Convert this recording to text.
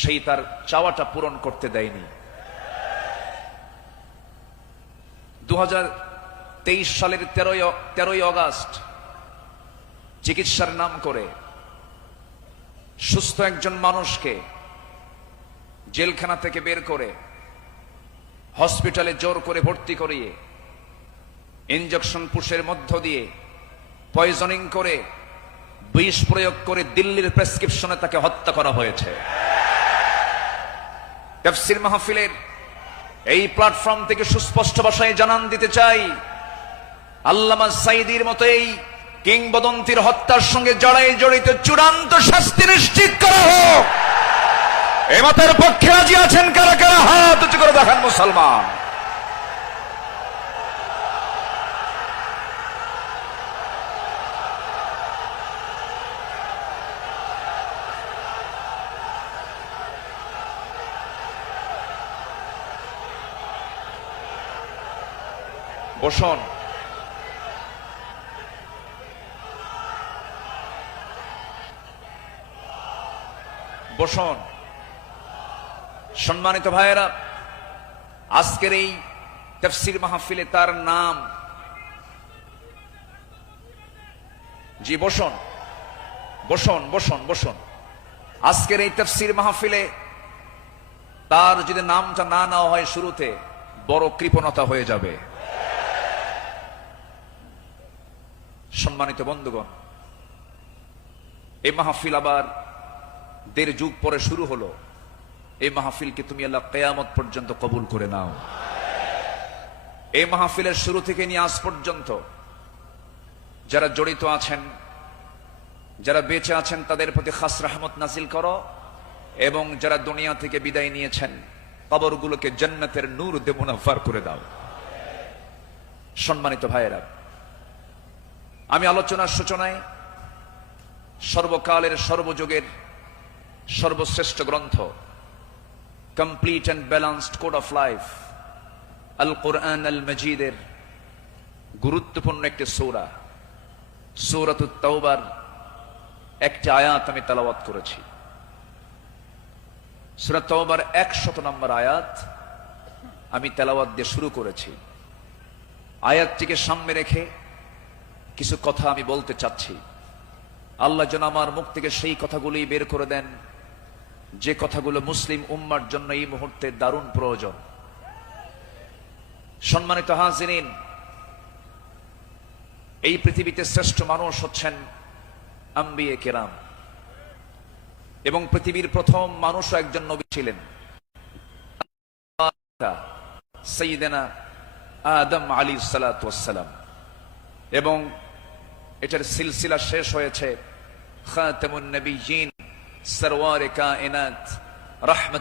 সেই তার চাওয়াটা পূরণ করতে দেয়নি। 2023 সালের 13ই আগস্ট চিকিৎসার নাম করে সুস্থ একজন মানুষকে জেলখানা থেকে বের করে হসপিটালে জোর করে ভর্তি করিয়ে ইনজেকশন পুশের মধ্য দিয়ে পয়জনিং করে বিষ প্রয়োগ করে দিল্লির প্রেসক্রিপশনে তাকে হত্যা করা হয়েছে। তাফসীর মাহফিলের এই প্ল্যাটফর্ম থেকে সুস্পষ্ট ভাষায় জানান দিতে চাই, আল্লামা সাঈদীর মতো এই কিংবদন্তির হত্যার সঙ্গে জড়িত চূড়ান্ত শাস্তি নিশ্চিত করা হোক। এ মতের পক্ষে রাজি আছেন কারা কারা? হাত উঁচু করে দেখান মুসলমান। বসুন। বসুন। সম্মানিত ভাইয়েরা, আজকের এই তাফসীর মাহফিলে তার নাম, জি বসুন বসুন বসুন বসুন। আজকের এই তাফসীর মাহফিলে তার যদি নামটা না নেওয়া হয় শুরুতে, বড় কৃপণতা হয়ে যাবে। সম্মানিত বন্ধুগণ, এই মাহফিল আবার 1.5 যুগ পরে শুরু হলো। এই মাহফিলকে তুমি আল্লাহ কিয়ামত পর্যন্ত কবুল করে নাও। এই মাহফিলের শুরু থেকে নিয়ে আজ পর্যন্ত যারা জড়িত আছেন, যারা বেঁচে আছেন, তাদের প্রতি খাস রহমত নাজিল করো, এবং যারা দুনিয়া থেকে বিদায় নিয়েছেন কবরগুলোকে জান্নাতের নূর দিয়ে মুনাফার করে দাও। সম্মানিত ভাইয়েরা, আমি আলোচনার সূচনায় সর্বকালের সর্বযুগের সর্বশ্রেষ্ঠ গ্রন্থ, complete and balanced code of life, আল কোরআন আল মজিদের গুরুত্বপূর্ণ একটি সূরা, সূরাতুত তাওবার একটি আয়াত আমি তেলাওয়াত করেছি। সূরা তাওবার 100 নম্বর আয়াত আমি তেলাওয়াত দিয়ে শুরু করেছি। আয়াতটিকে সামনে রেখে কিছু কথা আমি বলতে চাচ্ছি। আল্লাহ যেন আমার মুখ থেকে সেই কথাগুলোই বের করে দেন যে কথাগুলো মুসলিম উম্মার জন্য এই মুহূর্তে দারুণ প্রয়োজন। সম্মানিত হাজিরিন, এই পৃথিবীতে শ্রেষ্ঠ মানুষ হচ্ছেন আম্বিয়ে কেরাম, এবং পৃথিবীর প্রথম মানুষও একজন নবী ছিলেন, সাইয়্যিদানা আদম আলাইহিস সালাতু ওয়াস সালাম, এবং এটার সিলসিলা শেষ হয়েছে খাতামুন নবিয়্যিন সরওয়ারে কায়নাত রাহমাত